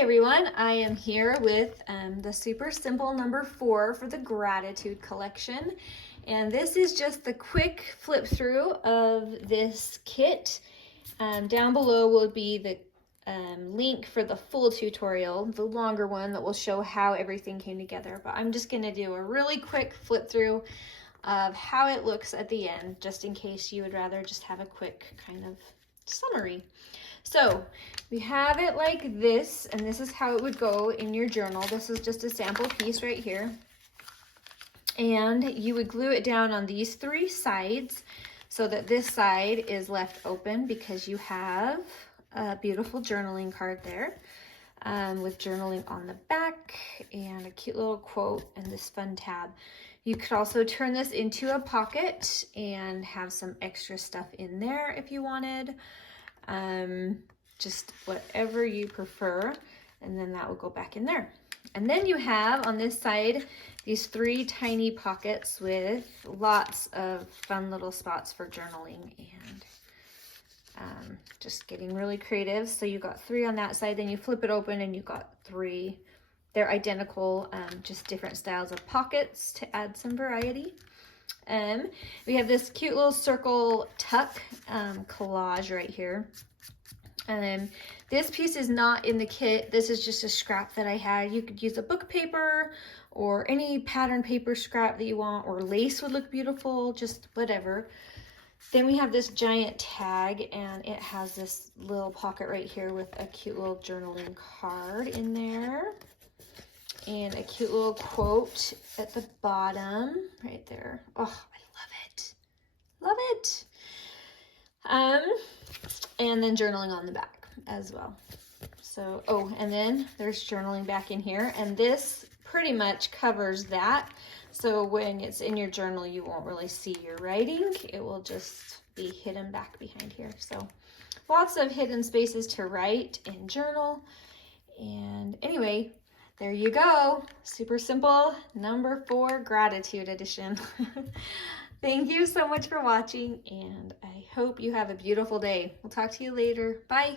Hey everyone, I am here with the super simple number 4 for the gratitude collection, and this is just the quick flip through of this kit. Down below will be the link for the full tutorial, the longer one that will show how everything came together, but I'm just going to do a really quick flip through of how it looks at the end, just in case you would rather just have a quick kind of summary. So we have it like this, and this is how it would go in your journal. This is just a sample piece right here. And you would glue it down on these 3 sides so that this side is left open because you have a beautiful journaling card there with journaling on the back and a cute little quote and this fun tab. You could also turn this into a pocket and have some extra stuff in there if you wanted. Just whatever you prefer, and then that will go back in there. And then you have on this side these 3 tiny pockets with lots of fun little spots for journaling and just getting really creative. So you got 3 on that side, then you flip it open and you got 3. They're identical, just different styles of pockets to add some variety. We have this cute little circle tuck collage right here. This piece is not in the kit. This is just a scrap that I had. You could use a book paper or any pattern paper scrap that you want, or lace would look beautiful, just whatever. Then we have this giant tag, and it has this little pocket right here with a cute little journaling card in there. And a cute little quote at the bottom right there. Oh, I love it. Love it. And then journaling on the back as well. So, oh, and then there's journaling back in here, and this pretty much covers that. So when it's in your journal, you won't really see your writing. It will just be hidden back behind here. So lots of hidden spaces to write and journal. And anyway, there you go. Super simple number 4 gratitude edition. Thank you so much for watching, and I hope you have a beautiful day. We'll talk to you later. Bye.